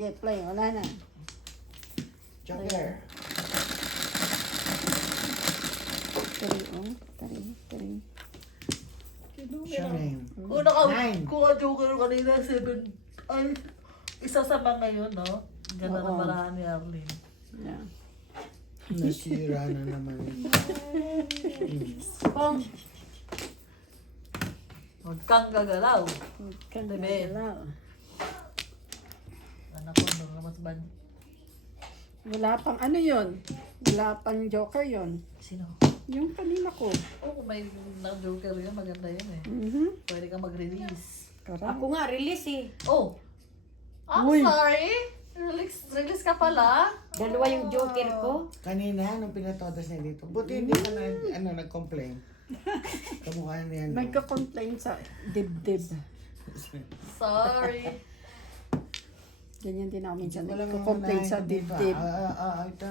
Okay, play. Wala na. Joker. Three. Show name. Una ka, Nine. kung ang joker kanina, 7. Ay, isa sa mga yun, no? Ganda na Oo. malahan ni Arlene. Yeah. Nasira na naman. Pong! Huwag kang gagalaw. Kanda Bebe. galaw. Anak ko, doon naman sa band. Wala pang ano yun. Wala pang joker yun. Sino? Yung kanina ko. Oo, kung may joker yun, maganda yun eh. Pwede kang mag-release. Karang. Ako nga, release eh. Oh! I'm Uy. sorry! Release ka pala? Dalawa yung joker ko. Kanina, nung pinatodas niya dito, buti hindi ka nag-complain. Kamukha niya. no? Nagka-complain sa dibdib. Sorry. Ganyan din ako minsan. Wala mo Nagka-complain sa unahin dito, dibdib. Ito.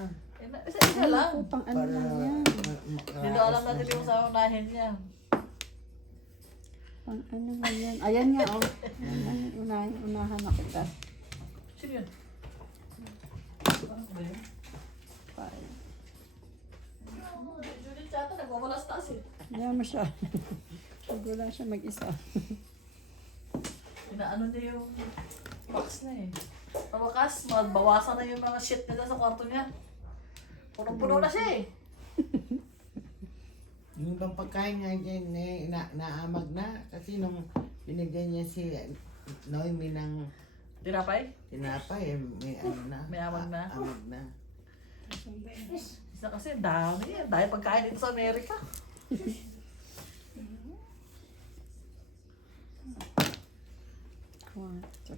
Isa lang. Ako pang ano lang yan. Hindi na alam natin yung sa unahin niya. Pang ano lang yan. Ayan nga oh. Unahan na kita. Sino yun? Ano ba yun? Five. Judith yata, nagwawalas taas eh. Kaya mo siya. Wala siya mag-isa. Inaano niya yung box na eh. Pawakas, bawasan na yung mga shit nila sa kwarto niya. Punong-puno na siya eh. Yung ibang pagkain nga dyan, naamag na. Kasi nung binigyan niya si Noemi ng Tinapay? tinapay, may ano na. May amag na? Amag na. Isa kasi dami yan. Dahil pagkain dito sa Amerika. Kwarto.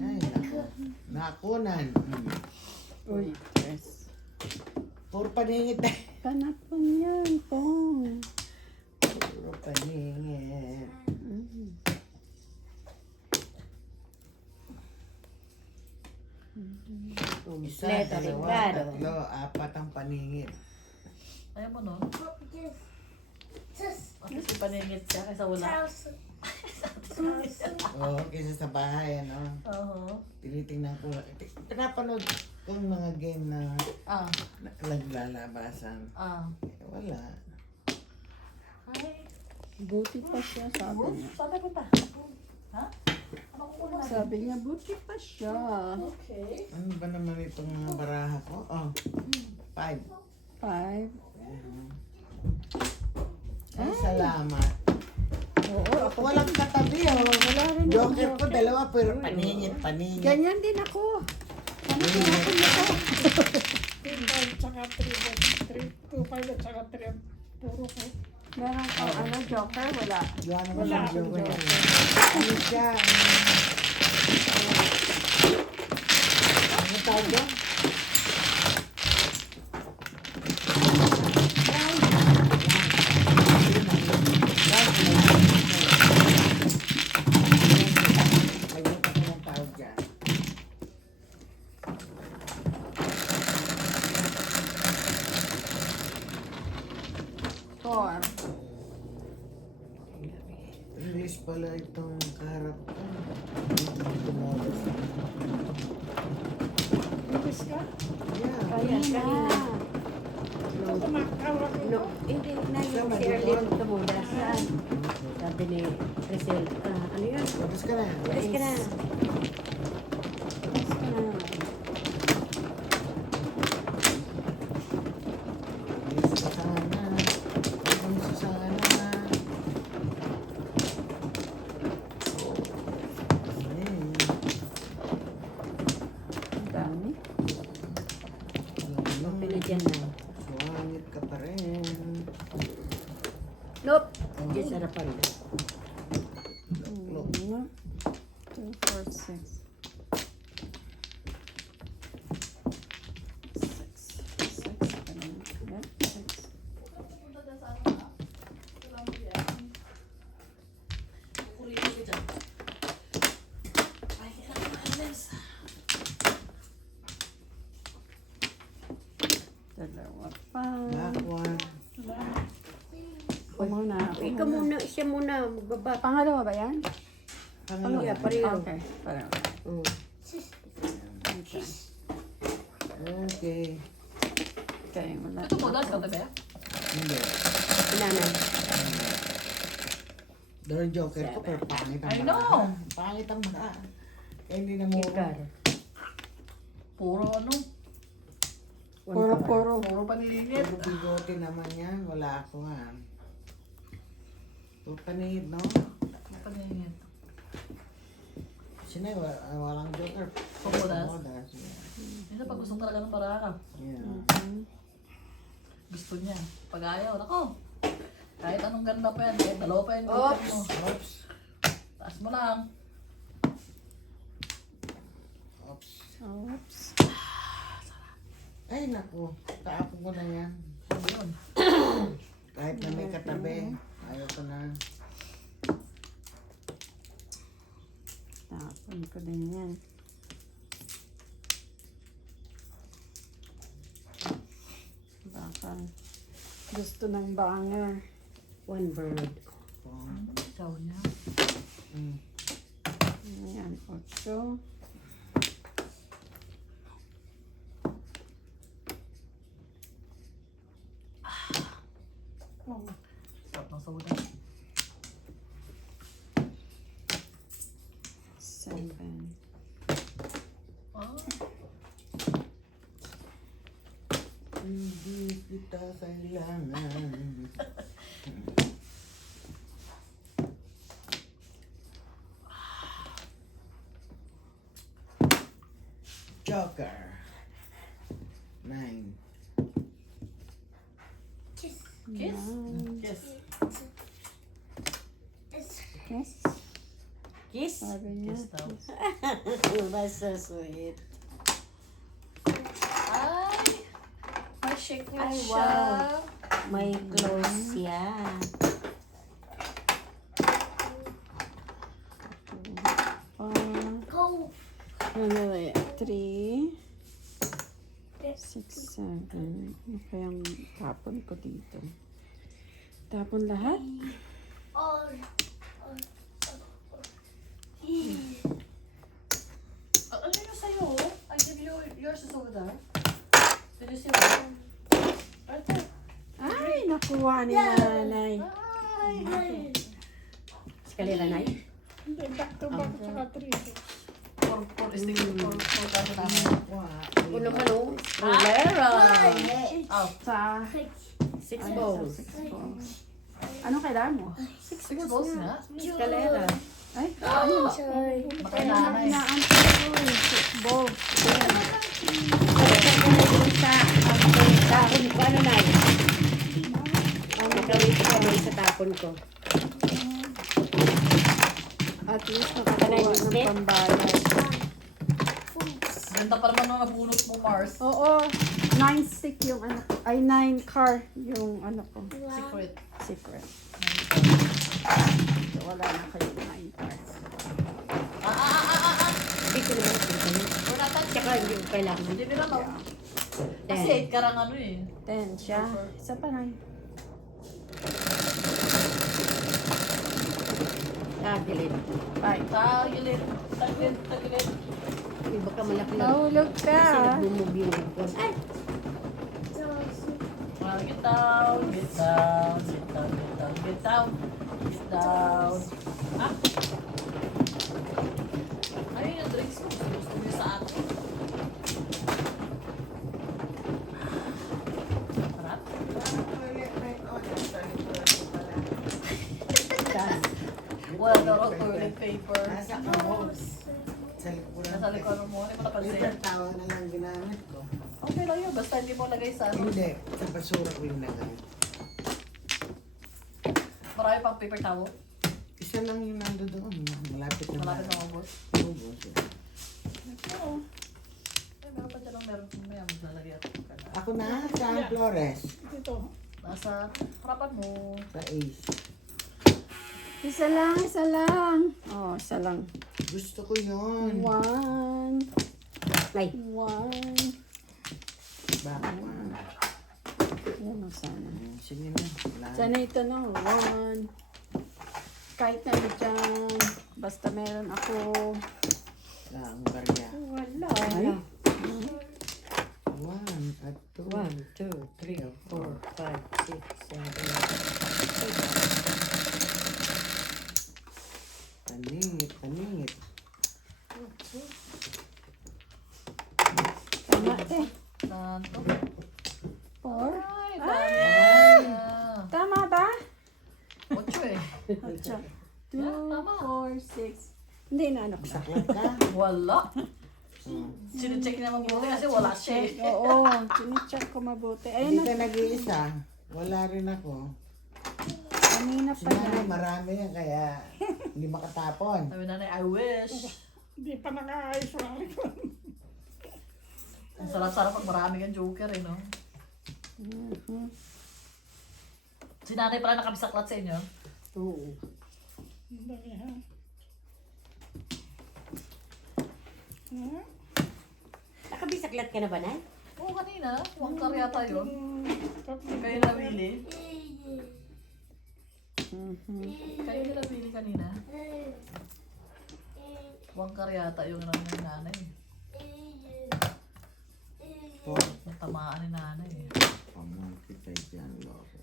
Ay, nako. Nakunan. Uy, yes. Puro paningit na. Kanapon yan, Pong. Puro paningit. Isa, Lettering dalawa, ka, no? tatlo, apat ang paningit. Ayaw mo no? At least ipaningit siya kaysa wala. Oo, kaysa sa bahay, ano. Oo. Tinitingnan ko. Pinapanood kong mga game na Ah. naglalabasan. Ah. Wala. Ay. Buti pa siya, sabi niya. Saan tayo punta? Ha? Ano kukunin natin? Sabi niya, buti pa siya. Okay. Ano ba naman itong mga baraha ko? Oh, 5. Five. Ay, salamat. Oo, ako Walang katabi, oh. Wala rin ako Joker ko, dalawa, pero paningit. Ganyan din ako. Ano ko ako nito? 3, 5, tsaka 3, 2, 5, at tsaka 3. Puro ko. Meron kang ano, joker? Wala. Wala akong Joker. Ano siya? Ano tawag dyan? Kalimutan ko ng tawag dyan. Four. English pala itong kaharap ko. Tumulong. English ka? Yeah. Ayan, kanina. Tumakawak No, hindi na yung si Arlene tumulas. Sabi ni Rizal, ano yun? Tapos ka na. Alis ka na. Alis ka sana. Alis ka sana. Ayun. Ang dami. Alam mo, Pili dyan na. Suwangit ka pa rin. Nope. Diyan sa harapan. Look. 2, 4, 6. 6. Kukulitin ko dyan. Ay, kailangan ng lens. Dalawa pa. Back one. Ako muna. Ikaw muna, siya muna, magbaba. Pangalawa ba yan? Pangalawa. Yeah, pareho. Okay. Parang. Mm. Okay. Okay, wala. Ito mo, das ka tabi? Hindi. Inanan. Doon joker ko, pero pangit ang I baka. know. Pangit ang baka. Kaya hindi na mo. Ikar. Puro ano? Puro. Puro paniningit. Puro bigote naman yan. Wala ako nga. Puro panihid, no? Paniningit. Sinay, walang joker. Pamudas? Pamudas, yeah. Minsan pag gusto talaga ng baraka. Yeah. Gusto niya. Pag ayaw, nako. Kahit anong ganda pa yan, kahit dalawa pa yan. Oops. mo. Oops. Taas mo lang. Oops. Oops. Ay, naku. Taapon ko na yan. Ano yun? Kahit na may katabi. Ayaw ko na. Tapon ko din yan. Baka gusto ng banger. One bird. Oh. Saw niya. Mm. Ayan, 8. Oh, Sarap ng soda. 7. Ah, Hindi kita kailangan. Joker. 9. kiss? Kiss. Yes. Kiss? Sabi niya. Kiss daw. That's so sweet. Ay! May shake nga Ay, siya. wow. May close siya. Go. 3. 6, 7. Ano kayang tapon ko dito? Tapon lahat? Ano yun sa'yo? I give you yours is over there. Did you see one? Right there. Ay, nakuha ni nanay. Ay! Eskalera na yun. Hindi, back to back, tsaka 3. For stick for kaso namin. Wow. Uno ka no? Rolera! Oh, Sa 6 balls. 6 balls. Ano kailangan mo? six balls nga. Eskalera. Ay, ayun. Baka Kaya nanay. inaantay ko eh. 6 balls. Tapon ko, ano na yun? Nakawit ka ba sa tapon ko? At least nakakuha ng pambayad. Ganda pa naman mga bunot mo, Mars. Oo, 9 stick yung ano ko. Ay, 9 car yung ano ko. Secret. Secret. So, wala na kayo 9 cars. Hindi ko naman pinagin. We're not touching. Tsaka hindi ko kailangan. Hindi nila no. Kasi 8 karang ano eh. 10 siya. Isa pa lang. Tagilid. 5. Tagilid. Tagilid. Tagilid. Hindi baka malaki lang. Nahulog Kasi ka. nagbumove yung ipon. Ay! Get down. Get down. Get down. Get down. Get down. Get down. Ah. Ayun yung drinks ko. Gusto niyo sa atin. Sarap. Wala na ako toilet paper. Nasa ka mo. Sa likuran. Nasa likuran mo. Hindi mo napansin. Paper towel na lang ginamit ko. Okay lang yun. Basta hindi mo lagay sa ano. Hindi. Sa basura ko yung lagay. Marami pang paper towel. Isa lang yung nando doon. Malapit na Malapit na ubos. Ubos. Oo. Ay, meron pa dyan ang meron kong maya. Maglalagay ako. Ako na sa Flores. Dito. Nasa harapan mo. Sa Ace. Isa lang, isa lang. Oh, isa lang. Gusto ko yun. 1. Ay! 1. Bakit? Yan o sana. Sige na. Wala na. Sana ito na. 1. kahit na dyan, basta meron ako. Ang barya. Wala. Ano? 1 at 2. 1, 2, 3, 4, 5, 6, 7, 8. Paningit. Tama eh. Santo. 4. Ay, dami. Tama ba? 8 eh. 2, 4, 6. Hindi na ano ko. Saklat ka? Wala. Hmm. Sine-check niya mabuti kasi wala siya eh. Oo, sinicheck ko mabuti. Hindi Ayun ka na, nag-iisa. Wala rin ako. kanina pa Sinabi yan. marami yan kaya hindi makatapon. Sabi na I wish. Hindi pa nakaayos lang. Ang sarap-sarap pag marami kang joker eh, no? Si nanay pala nakabisaklat sa inyo. Oo. Dali ha. Nakabisaklat ka na ba, Nay? Oo, kanina. Wangkar yata yun. Kayo nabili. Kayo nabili kanina. Wangkar yata yung ano ng nanay. Natamaan ni nanay eh. Pamang kita dyan, loko.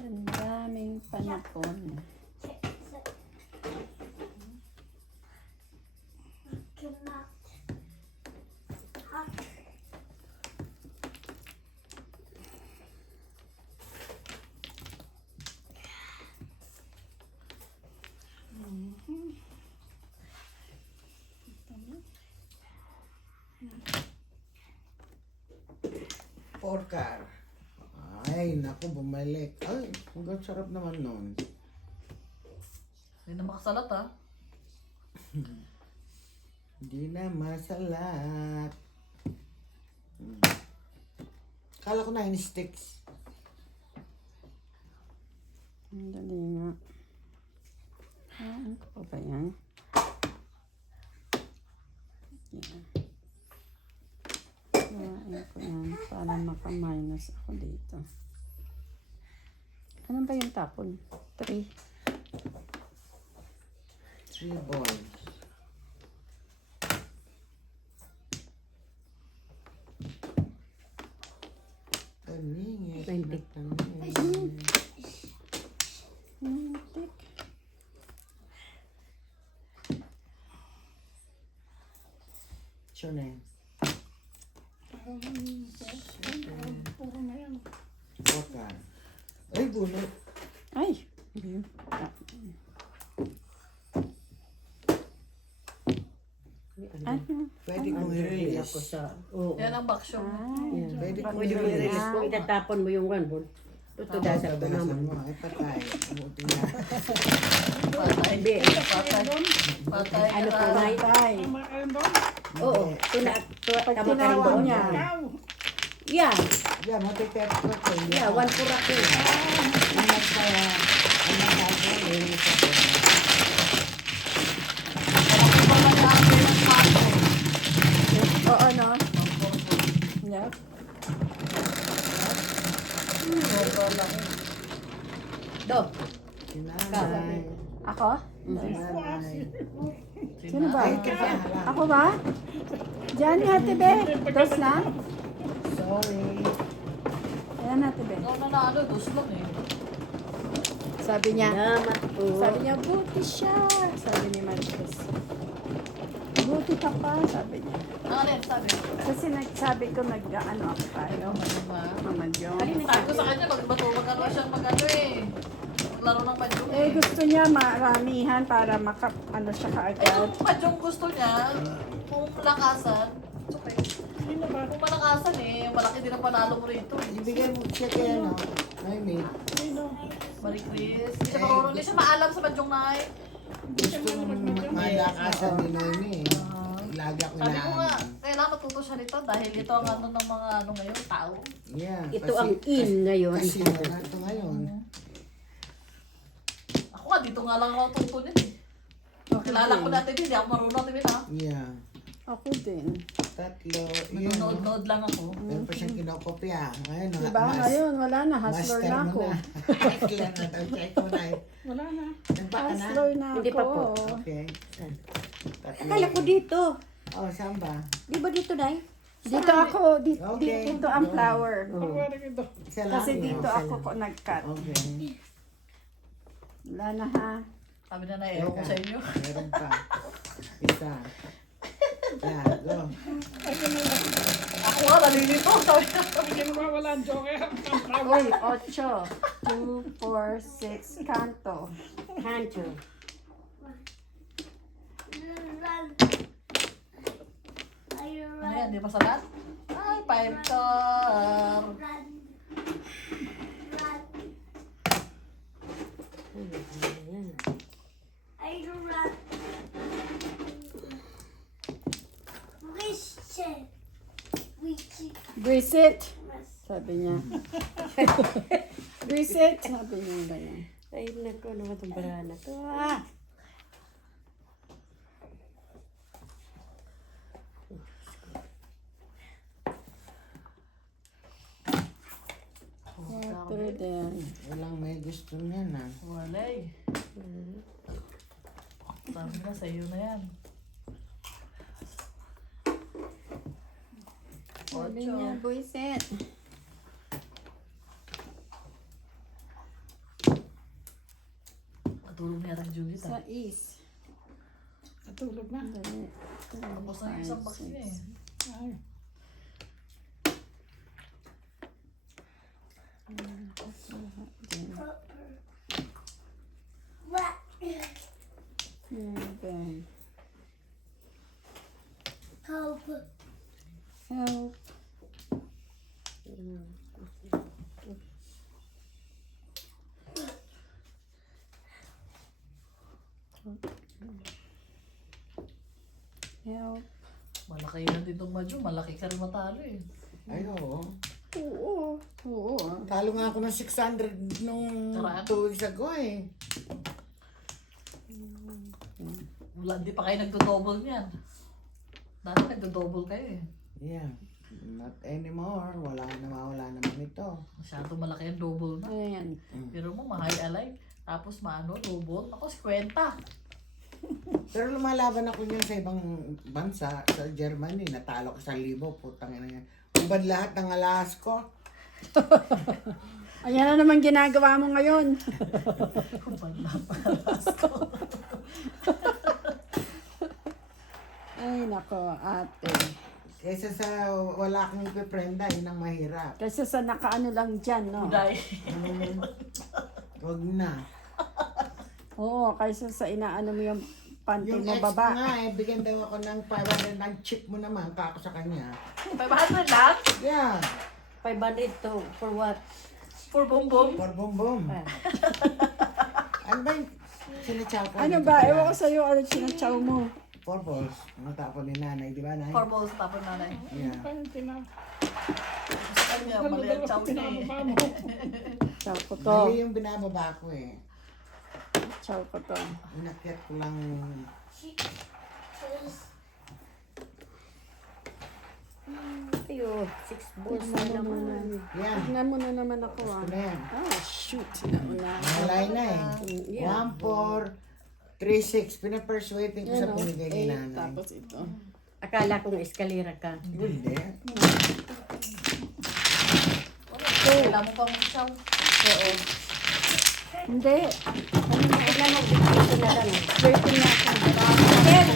Ang daming panapon. Porcar. Ay, naku, bumalik. Ay, hanggang sarap naman nun. Hindi na makasalat ah. Hindi na masalat. Kala ko 9 sticks. Ang dali nga. Ano ko pa ba yan? Yan. Kuhain ko yan para maka-minus ako dito. Ano ba yung tapon? 3. 3 balls. Paningit. 20. Paningit. Nantik. Sure na yun. Puro na yan. Porcar. Ay, bunot. Ay! Hindi. Ano? Pwede kong Ako i-release. sa... Oo. Yan ang backshow. Ay. Yan. Pwede kong Pwede mo i-release. i-release kung itatapon mo yung one ball. Tutudasan ko Tadasan naman. mo. Ay, patay. Buti na. Patay. Hindi. Patay. Patay. Ano po, Nay? Tay. Oo. Pag Tama ka rin tinawag doon. niya. Yeah. Yan, matitep ko ko. Yeah, one purak yun. Ang nagkaya, ang nagkaya, yung isa ko. Oo, no? Yep. Do. Sinanay. Ako? Sinanay. Sino ba? Ay, kita. Ako ba? Diyan, Ate Be. Dos na? Sorry. Ayan, Ate Be. Ikaw na naano, gusto lang eh. Sabi niya, Salamat po. sabi niya, buti siya. Sabi ni Marcos. Buti ka pa, sabi niya. Ano rin, sabi? Kasi nagsabi ko, nag-ano ako tayo. Ano ba? Mamadyo. Sabi ko sa kanya, magano siyang magano eh. Maglaro ng mahjong Eh, gusto niya maramihan para ano siya Eh, kaagad. kung mahjong gusto niya, kung lakasan, it's okay. Kung malakasan eh, malaki din ang panalo mo rito. Ibigay mo siya kaya, no? Naimig. Marie Chris. Hindi siya marunong, hindi siya maalam sa mahjong na eh. Gusto mong malakasan ni Noemi. lagi ako Sabi ko nga, inaamag. kailangan matuto siya nito dahil ito ang ano ng mga ano ngayon, tao. Yeah, Ito ang in ngayon. Kasi wala ito ngayon. Ako nga, dito nga lang ako tuto niyan eh. Kilala ko natin din, hindi ako marunong din ha. Yeah. Ako din. Tatlo. Yun. Nanonood lang ako. Meron pa siyang kinokopya. Ngayon, Diba? Ngayon, wala na. Hustler na ako. Hustler na daw. Check mo na. Wala na. Nagbaka na? Hustler na ako. Hindi pa po. Okay. Tatlo. Akala ko dito. Oh, saan ba? Di ba dito, Nay? Dito ako. Okay. Dito ang flower. Isa lang. Kasi dito Isa ako lang. ko nag-cut. Okay. Wala na ha. Sabi na ewan ko sa inyo. Meron pa. Isa. Yeah, go. Ako nga, nalilito. Sabi na. Uy, 8. 2, 4, 6. Kanto. Hancho. Ano yan, di ba salat? Ay, 5 star. Grisit. Sabi niya. Grisit. Sabi niya ganyan. Ay, naku, ano ba itong barahan na to? Ah! Water din. Walang may gusto niyan ah. Wala eh. Sabi na, sa iyo na yan. Sabi niya, Boyset. Natulog niya ang Juliet Sa ah. east. Natulog na. Dali. Tapos na yung isang box niya eh. Ay, Seven. Help. Help. Help. Malaki yan din itong madyo. Malaki ka rin matalo eh. Ay, oo. Oo. Oo. Talo nga ako ng 600 nung Karaan? 2 weeks ago eh. Wala, di pa kayo nagdo-double niyan. Dati nagdo-double kayo eh. Yeah. Not anymore. Wala naman ito. Masyado malaki ang double na. Ayan. Pero mo, mahay alay. Tapos maano, double. Ako, 50. Pero lumalaban ako niyan sa ibang bansa, sa Germany, natalo ko sa 1,000, putang ina niya. Ubad lahat ng alas ko. Ayan na naman ginagawa mo ngayon. Ay, nako, ate. Kaysa sa wala kang ipiprenda, yun ang mahirap. Kasi sa nakaano lang dyan, no? Uday. Huwag na. Oo, kaysa sa inaano mo yung panty Yung mo ex baba. nga eh, bigyan daw ako ng 500 ng chip mo naman, kako sa kanya. 500 lang? Yeah, 500 to. For what? For boom-boom. for boom boom. Ah. Ano ba yung sinachaw ko? Ano dito ba? pala? Ewan ko sa'yo, ano sinachaw mo? Four balls. Natapon ni nanay, di ba nanay? 4 balls tapon nanay. Yeah. parang Sa kanya, mali ang chow niya eh. pinababa mo. Chow ko to. Mali yung binababa ko eh. Chow ko to. Inakyat ko lang. Ayo, 6 balls na naman. Yan. Tignan mo na naman ako, ah. Ito na yan. Oh, shoot. Nauna. Malay na eh. Yeah. 1, 4, 3, 6. Pinapersuading ko sa Yan, oh. pinigay ni 8, nanay. tapos ito. Akala kong eskalera ka. Hindi. Kailangan mo pang chow. Hindi. Tignan mo, dito na lang. Flirting na ako. Sir,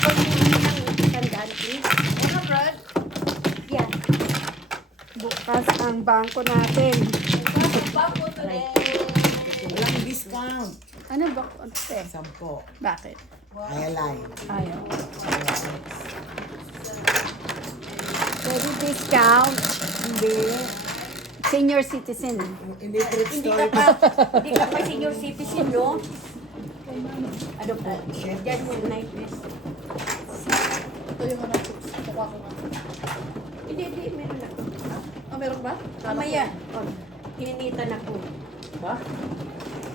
pag hindi ng tandaan, please. 100? Yeah. Bukas ang bangko natin. Bago today. Walang discount. Ano ba? Ante? 10. Bakit? Ayalay. Ayaw. Pwede discount. Hindi. Senior citizen. Hindi thrift Hindi store. ka pa senior citizen, no? Ano po? Shit. Diyan mo, night dress. Ito yung ano, kukuha ko nga. Hindi, meron ako. Ah, meron ba? Mamaya, hininitan ako. Ba?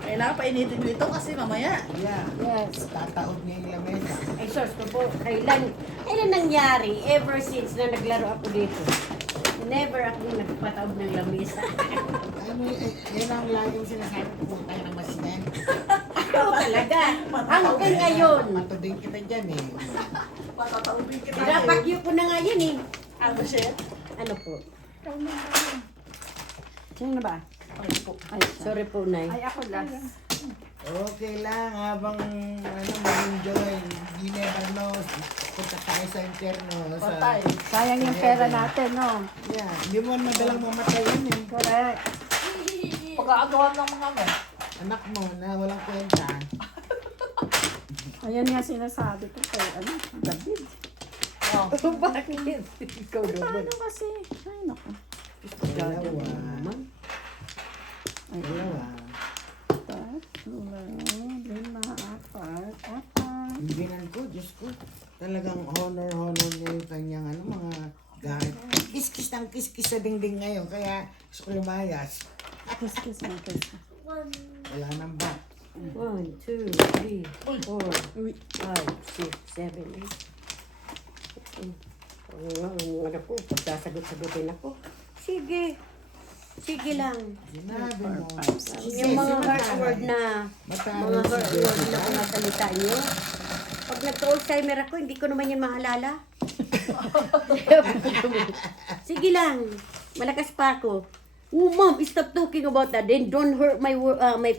Kailangan painitin nyo ito kasi mamaya. Yeah. Yes. Tataob niya yung lamesa. Ay, sos ko po, kailan nangyari, ever since na naglaro ako dito, never ako nagpataob ng lamesa. Ano, yan ang laging sinasabi ko kung tayo ng masinen. Ako talaga, hanggang ngayon. Matudin kita dyan eh. Patataubin kita. Pinapakyo ko na nga yan eh. Ano siya? Ano po? Ikaw na ba? Sino ba? Ay po. Ay, siya. Sorry po, Nay. Ay, ako last. Okay lang, habang mag-enjoy. You never know. Punta tayo sa interno. Patay. Sayang yung pera natin, no? Yeah, hindi mo madalang mamatay yan eh. Correct. Pag-aagawan ng mga ano. Anak mo na walang kwenta. Ayan nga sinasabi ko kay, David. Oh. Bakit? Ikaw Paano kasi? Ay, naku. Dalawa. Ay, Dalawa. 3, 5, 4. Yung binan ko, Diyos ko. Talagang honor niya yung kanyang mga gamit. Kiss-kiss ng kiss-kiss sa dingding ngayon. Kaya gusto ko lumayas. Kiss mo, kiss. Wala nang bat. 1, 2, 3, 4, 5, 6, 7, 8. Ang ano ko, pagsasagot-sagutin ako. Sige. Sige lang. Sinabi mo. Yung mga hard word na, Mataray mga hard si word na Bella. mga salita nyo. Pag nagka-Alzheimer ako, hindi ko naman yan maalala. Sige lang. Malakas pa ako. Oh, Mom, stop talking about that. Then don't hurt my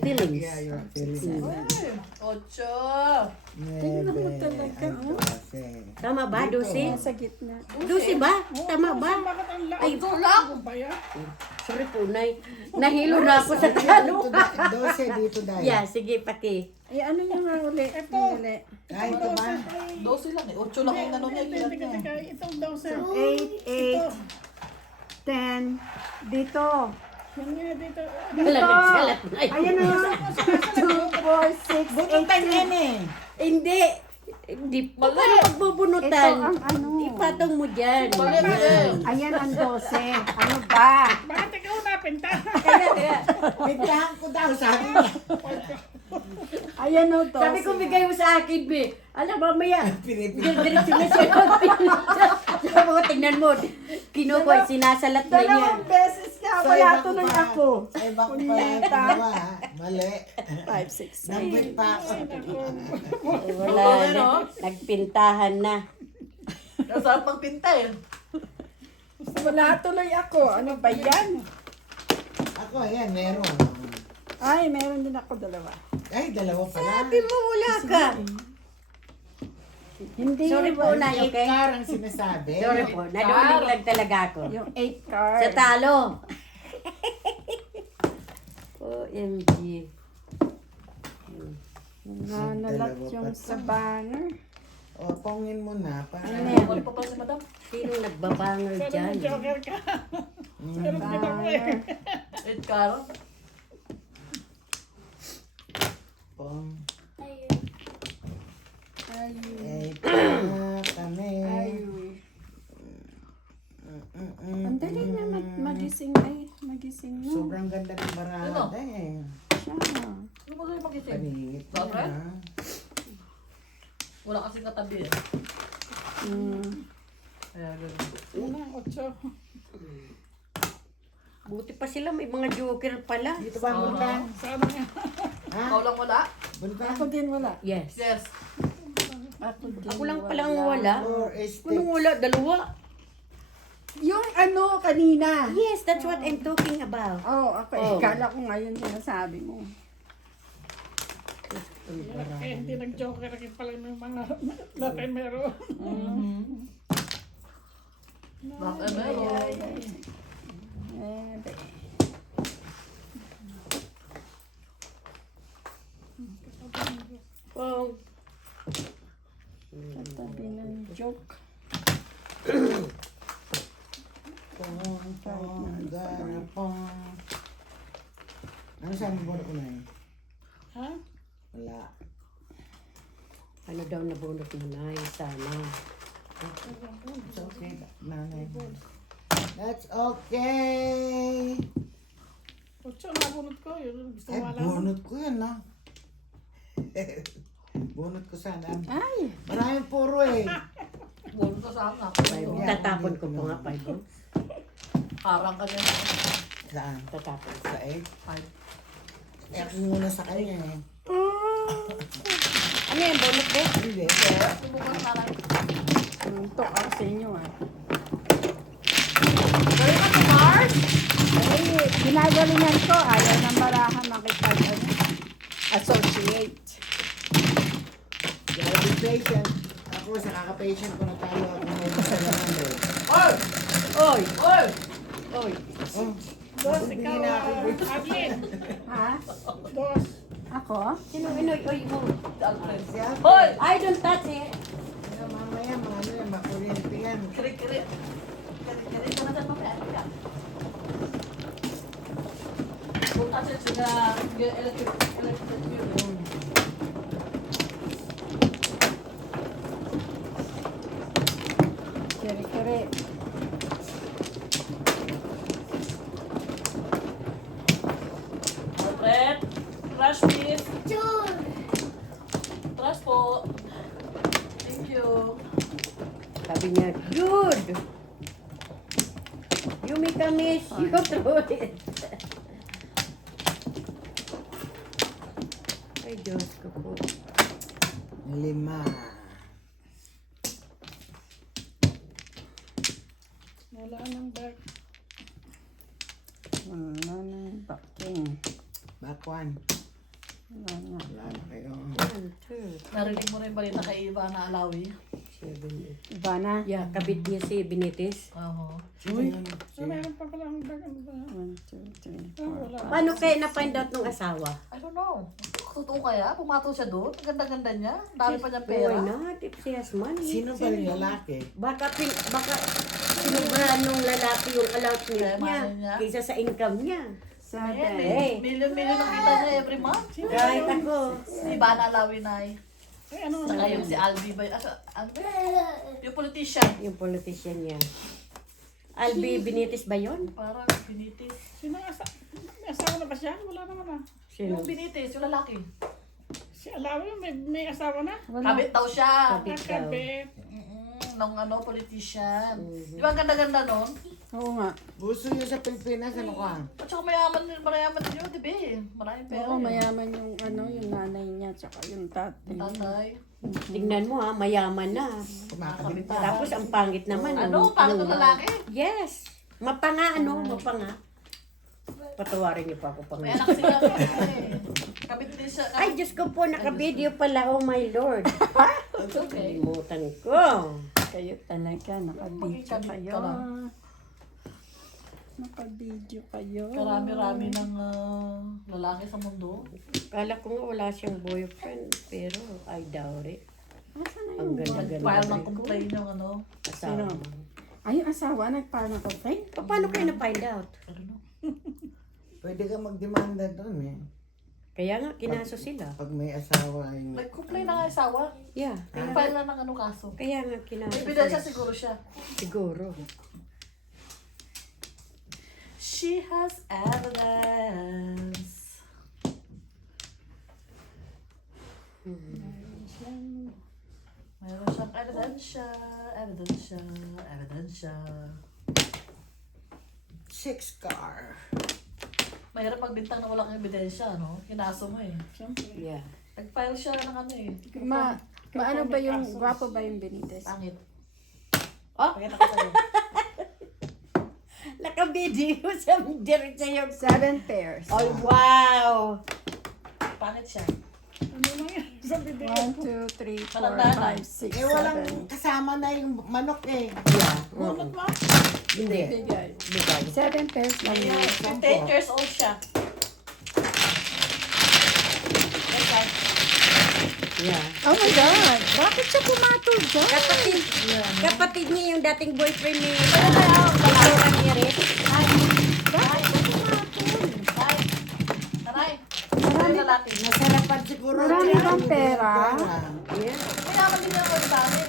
feelings. Yeah, you're feeling Ay, 8. Tingnan mo talaga, oh. Tama ba, Dosi? Sa gitna. Dosi ba? Tama ba? Bakit ang lakas? Ay, Ito lang. Ano ba yan? sorry po, Nay. Nahilo na ako sa tanong. 12 dito dahil. Yeah, sige, paki. Ay, ano yung nga uli? Ito. Uli. Ay, ito ba? 12 lang eh. 8 lang yung ano niya. Ilan niya. Teka, itong daw sir. 8, 10. Dito. Yan nga dito. Wala nagsalat na yun. Ayan o. 2, 4, 6, Bututan yan eh. Hindi. Hindi pa Mali. paano pagbubunutan? Ito ang ano. Ipatong mo dyan. Mali eh. Ayan ang 12. Ano ba? Bakit ikaw napinta? Kaya. Pintahan ko daw, sabi niya. Ayan o 12. Sabi ko, bigay mo sa akin, be. Alam, mamaya. Pinipinta. Diretso na siya. Sabi ko, tingnan mo. Kinukoy, sinasalat na niya. Dalawang beses ka. Wala tuloy ako. Sa iba ko pa yung ginawa. Mali. 5, 6, 7. Nambit pa ako. Wala na. Nagpintahan na. Nasarap magpinta eh. Wala tuloy ako. Ano ba yan? Ako, ayan, meron. Ay, meron din ako dalawa. Ay, dalawa pala. Sabi mo, wala ka. Hindi. Sorry po, Nay, Yung okay? car ang sinasabi. Sorry po. Naduling lang talaga ako. Yung 8 card. Sa talo. OMG. Nanalat Dalawa yung pa sa to. banner. O, pongin mo na. Para Ano yan? Wala pa pala si madam. Sino nagbabanger Pero dyan? may joker ka. Pero kita mo eh. Banner. 8 karo. Pong. Ay. Eh, kami. Ay. Ang dali na magising ay. Magising no. Sobrang ganda ng barada eh. Siya. Ano ba kayo magising? Paningit mo Bakit? na. Wala kasing katabi eh. Kaya ganun. Una, 8. Buti pa sila, may mga joker pala. Dito ba, Buntan? Sana nga. Ha? Ikaw lang wala? Buntan? Ako din wala. Yes. Yes. Ako din Ako lang pala ang wala. Or is Anong wala? Dalawa? Yung ano kanina. Yes, that's what I'm talking about. Oh, okay. Oh. Kala ko ngayon sinasabi mo. Kaya hindi nag-joker rin pala yung mga natin meron. Bakit meron? Eh, Oh. katabi ng joke. Pong, gana, pong. Ano sabi mo ko na yun? Ha? Wala. Ano daw nabunot mo na sana? It's okay, nanay. That's okay. Kutso, nabunot ko. Yun, gusto Ay, mo alam. bunot ko yan, no? Bunot ko sana. Ay, Maraming puro eh. Bunot ko sana. Yeah, Tatapon ko hindi pa ko nga, naman. 5 Parang ka din. Saan? Tatapon. Sa 8? Five. Eh, ako muna sa kanya eh. Ano yung bonus ba? Hindi. Subukan na lang. tok ako sa inyo ah. Gawin ka si Mars? Ay, ginagalingan ko. Ayaw ng baraha makipag associate. Gotta be patient. Ako, sa kaka-patient ko na tayo. Ako may isa na number. Oy! Oy! Oy! Oy! Oh, Dos, hindi ikaw, na ako. Adlin. Ha? Dos. Ako? Sino inoy? Oy mo. Alfred. Siya, Hoy! I don't touch it. mamaya, mga ano yan, makuryente yan. Kiri-kiri. Kiri-kiri ka na dyan mamaya. Ano ka? Punta siya siya electric yun. Kiri-kiri. Alfred, crush please. Crush po. Thank you. Sabi niya, good. You make a mess, you throw it. Ay, Diyos ko po. 5. Wala nang back. Wala nang backing. Back 1. Wala na. Wala na kayo. 1, 2, Narinig mo rin balita kay Iva na Alawi? 7, 8. Iba na. Yeah, kabit niya si Benites. Oo. Uy! Meron pa pala ang back. Ano ba? 1, 2, 3, 4. Wala. Paano kaya na-find out ng asawa? I don't know. Totoo kaya? Pumato siya doon? Ang ganda-ganda niya. Ang dami pa niyang Why pera. not? If she has money. Sino ba yung lalaki? Baka sinubrahan nung lalaki yung allowance Kaya niya mahal niya. kaysa sa income niya. Ayan Seven. eh. Million-million ang kita niya every month. Kahit ako. Si Iva na Alawi na eh. Ay, ano Saka yung si Albi ba? Yung politician. Yung politician niya. Albi Benitez ba yun? Parang Binitis. Sino ang may asawa na ba siya? Wala naman ah. Sino? Yung Binitis, yung lalaki. Si Alawi, may asawa na? Kabit daw siya. Kabit daw. Nakabit. Nung ano, politician. Di ba ang ganda-ganda nun? Oo nga. Gusto nyo sa Pilipinas, ano ka? At saka mayaman din yun, di ba eh. Maraming pera. Oo, eh. mayaman yung ano, yung nanay niya, tsaka yung tatay. Tatay. Tingnan mo ha, mayaman na. Kumakabit pa. Tapos ang pangit naman. Ano? yung- Pangit yung- na lalaki? Yes. Mapanga ano, mapanga. Patawarin niyo pa ako May pang. anak sila. eh. Kabit din siya. Ay, Diyos ko po, naka-video pala. Oh my Lord. It's okay. Limutan ko. Kayo talaga, naka-video Magkikabit kayo. ka lang. Naka-video kayo. Karami-rami ng lalaki sa mundo. Kala ko nga wala siyang boyfriend, pero I doubt it. Asa na Ang yung ganda-ganda. File ng rin. complaint yung ano. Asawa. Ay, yung asawa, nagpa ng complaint? Paano kayo na-find out? I don't know. Pwede ka magdemanda doon eh. Kaya nga, kinaso sila. Pag may asawa yung... Nag-complain na nga asawa. Yeah. Nag-file na ng ano kaso. Kaya nga, kinaso Ebidensya sila. siguro siya. Siguro. She has evidence. Meron siyang ebidensya. 6 car. Mahirap magbintang na walang ebidensya, no? Kinaso mo eh. Yeah. Nag-file siya ng ano eh. Maano ba yung, gwapo ba yung Benitez? Pangit. Oh, Pakita ko sa'yo. naka-video sa diretso yung... 7 pairs. Oh, wow! Pangit siya. Ano na yan? Sa video. 1, 2, 3, 4, Matanda na. 5, 6, Eh, walang 7. kasama na yung manok eh. Yeah. Bunot mo? Hindi. Bigay. Bigay. 7 pairs lang yun. 58 years old siya. Okay. Yeah. Oh my God! Bakit siya pumatol dyan? Kapatid niya yung dating boyfriend ni Kaya Ramirez. Bakit siya pumatol? Taray. Taray lalaki. Nasarapan siguro. Marami siya. bang pera? Yeah. Mayaman din yung sa amin.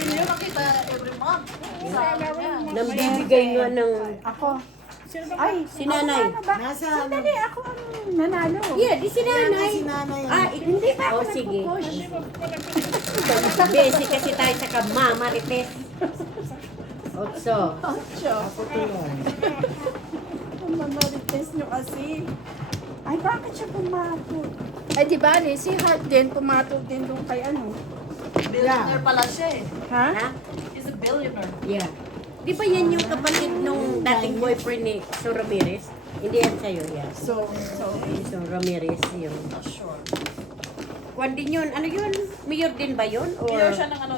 million nakita every month. Sa niya. Nambibigay nga ng... Ako. Ay, Si nanay. ano ba? Nasa Sandali, ako ang nanalo. Yeah, di si nanay. si nanay. Hindi pa ako sige. Busy kasi tayo sa kama, Marites. Otso. Ako tuloy. Ang mamarites nyo kasi. Ay, bakit siya pumatol? Ay, di ba, si Hart din, pumatol din doon kay ano. Billionaire pala siya eh. Ha? Ha? He's a billionaire. Yeah. Di ba yan yung kapatid nung dating boyfriend ni So Ramirez? Hindi yan sa'yo, yeah. So, So Ramirez, yung... Not sure. Kwan din yun. Ano yun? Mayor din ba yun? Or... Mayor siya ng ano,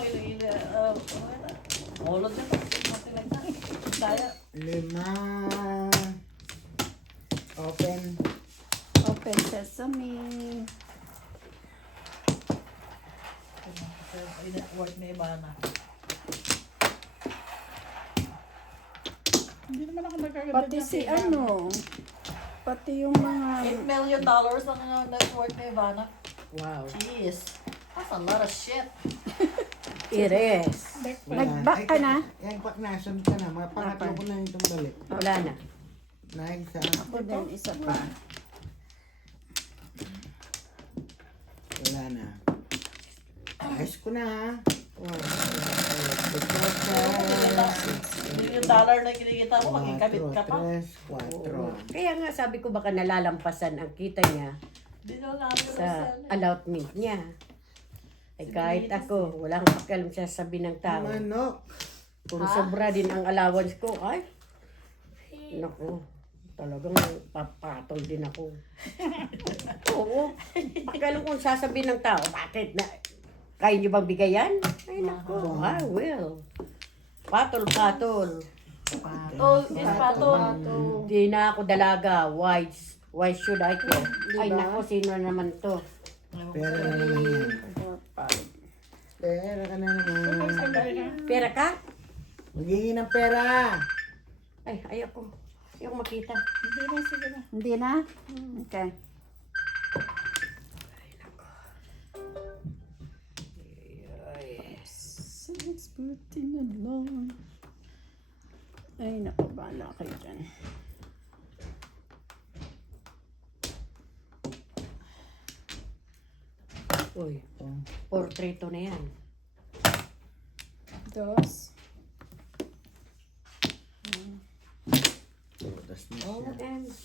all of them. Something like that. Kaya. 5. Open. open sesame. Work na iba na. Hindi naman ako nagkaganda. Pati si ano, pati yung mga... $8 million ang net worth ni Ivana. Wow. Jeez. That's a lot of shit. It is. Nag-back ka na? Yan, pak na. Sunod ka na. Pangatlo ko na itong balik. Wala na. Nine sa... Ako din, isa pa. Wala na. Ayos ko na ha. $1 million na kinikita mo, maging kabit ka pa. 4. Kaya nga sabi ko baka nalalampasan ang kita niya Hindi na namin sa allotment niya. Ay kahit ako, walang pakialam siya sabi ng tao. Manok. Kung sobra din ang allowance ko, ay, naku, talagang papatol din ako. Oo, pakialam kung sasabihin ng tao, bakit na, kaya niyo bang bigayan? Ay naku, I will. Patol. Patol, is patol. Di na ako dalaga, why should I care? Ay naku, sino naman to? Pera na naman yan. Pera ka na naman. Pera ka? Magiging ng pera. Ay, ayoko. Ayoko makita. Hindi na, sige na. Hindi na? Okay. Six buti na lang. Ay, naku, bahala kayo dyan. Uy, portreto na yan. Dos. Tapos na siya. OMG.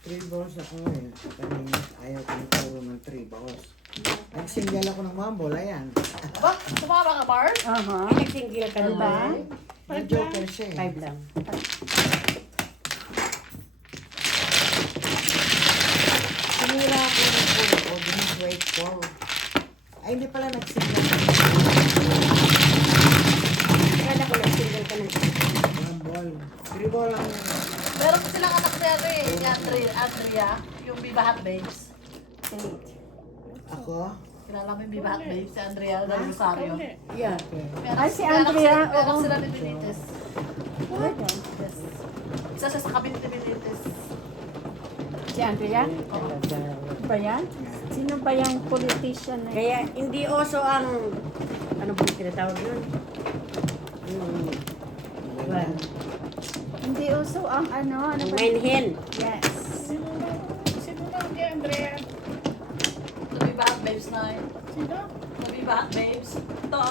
3 balls ako ngayon. Kanina ayaw ko nagturo ng 3 balls. Nagsingle ako ng mambol, ayan. Ba? Sumama ka, Mars? Aha. Ay, nagsinggil ka naman. May joker siya eh. 5 lang. Sinira ako ng pulo ko, wait for. Ay, hindi pala nagsingle. Kala ko nagsinggil ka ng Mambol. 3 ball lang yan. Meron silang anak niya rin, ni Andrea, yung Viva Hot Babes. Ako? Kilala mo yung Viva Hot Babes, si Andrea del Rosario. Yeah. Ay, si Andrea, May anak oo. sila ni Benitez. Yes. Isa siya sa kabit ni Benitez. Si Andrea? Talaga. Ba yan? Sino ba yung politician na Kaya hindi oso ang ano ba tinatawag yun? Well, Hindi uso ang ano ba? mainhin. Yes. Sino na ni Andrea? The Viva Hot Babes na yun. Sino? The Viva Hot Babes. Ito.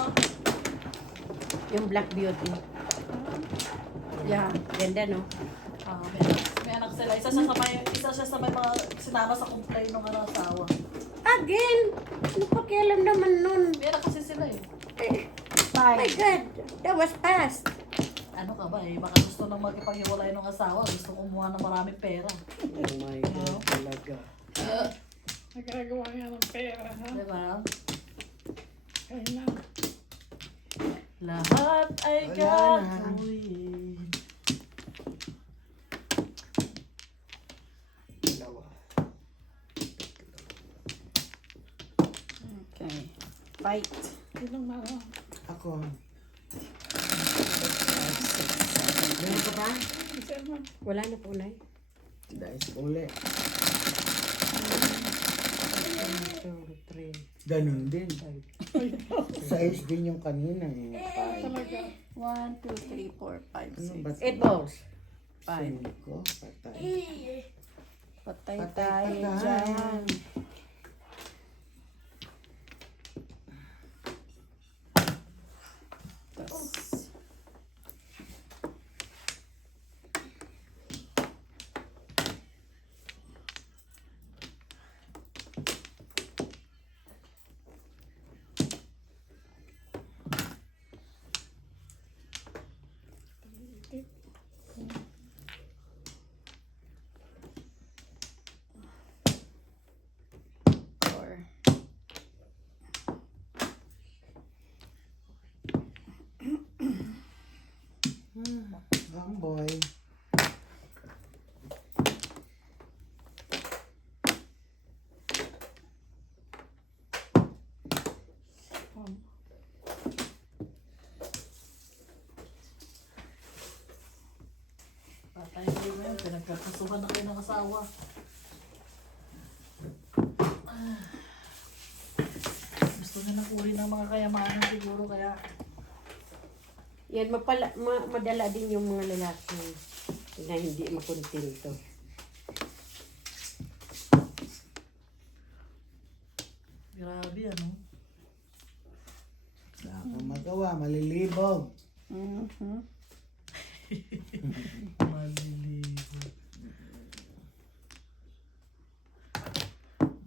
Yung Black Beauty. Yeah. Ganda, no? May anak sila. Isa siya sa may mga sinama sa complaint ng ano, asawa. Again! Ano pakialam naman nun? May anak kasi sila eh. Oh my God! That was fast! Ano ka ba eh? Baka gusto nang magkipag-iwalay ng asawa. Gusto kumuha ng maraming pera. Oh my God, talaga. Nagagawa nga ng pera, ha? Diba? Kailan? Lahat ay Wala na. gagawin. Okay. Fight. Sinong maro? Ako. Meron ka pa? Si Herman. Wala na po, Nay. Dice uli. 1, 2, 3, Ganun din. 5. Size din yung kanina eh. Talaga. 1, 2, 3, 4, 5, Ano 6. ba? 8 balls. Fine. Ko, patay. Patay Patay, tayo patay. dyan. Tas, four. Wrong boy. Patay kayo na yun. Pinagkakasuhan na kayo ng asawa. Ah. Gusto niya ng uri ng mga kayamanan siguro kaya Yan, madala din yung mga lalaki na hindi makontento. grabe ano. Wala kang magawa, malilibog. Mhm. Malilibog.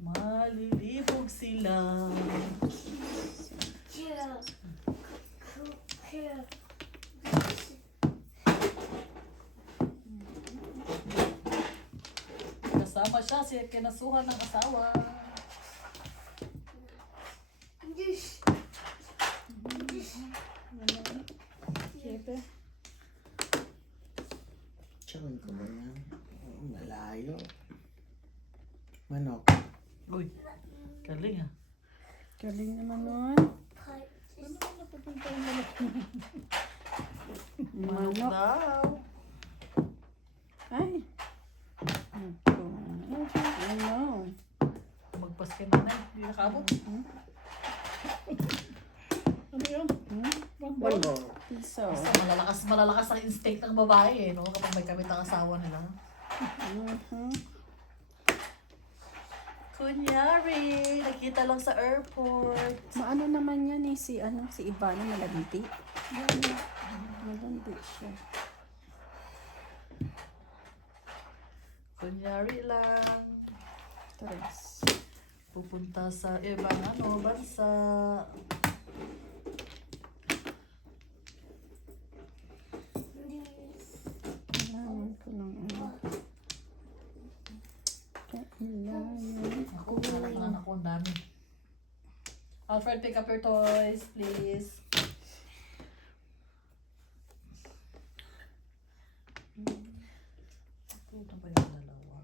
Malilibog sila. Kasama siya siya kinasuhan ng asawa. Siyete. Tsawin ko ba yan? Oh, malayo. Manok. Uy, galing ah. Galing naman nun. Manok Manok. daw. Ay. Ano? Magpas kay nanay, hindi nakabot. Ano yun? One ball. Piso. Basta malalakas ang instinct ng babae eh, no? Kapag may kamit ang asawa nila. Mhm. Kunyari, nakita lang sa airport. Maano naman yan eh, si Ivana malandi. Malandi siya. Kunyari lang, Tres. pupunta sa ibang bansa. Kailangan ko ng ano. Kailangan. Ako, kailangan ako ang dami. Alfred, pick up your toys, please. Ito ba yung dalawa?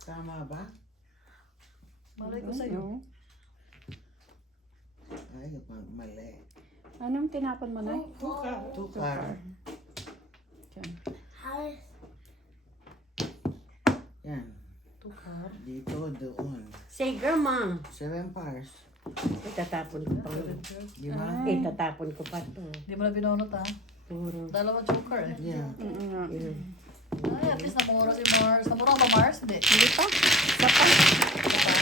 Tama ba? Malay ko sa'yo. Ay, mali. Anong tinapon mo na? Tukar. Diyan. Yan. Tukar. Dito, doon. Say, grandma. 7 pairs. Itatapon ko pa. Di ba? Itatapon ko pa to. Hindi mo na binunot ah. Puro. Dalawang joker eh. Yeah. Yun. Ay, at least namura si Mars. Namura ba Mars? Hindi. Hindi pa? Isa pa? Ito pa.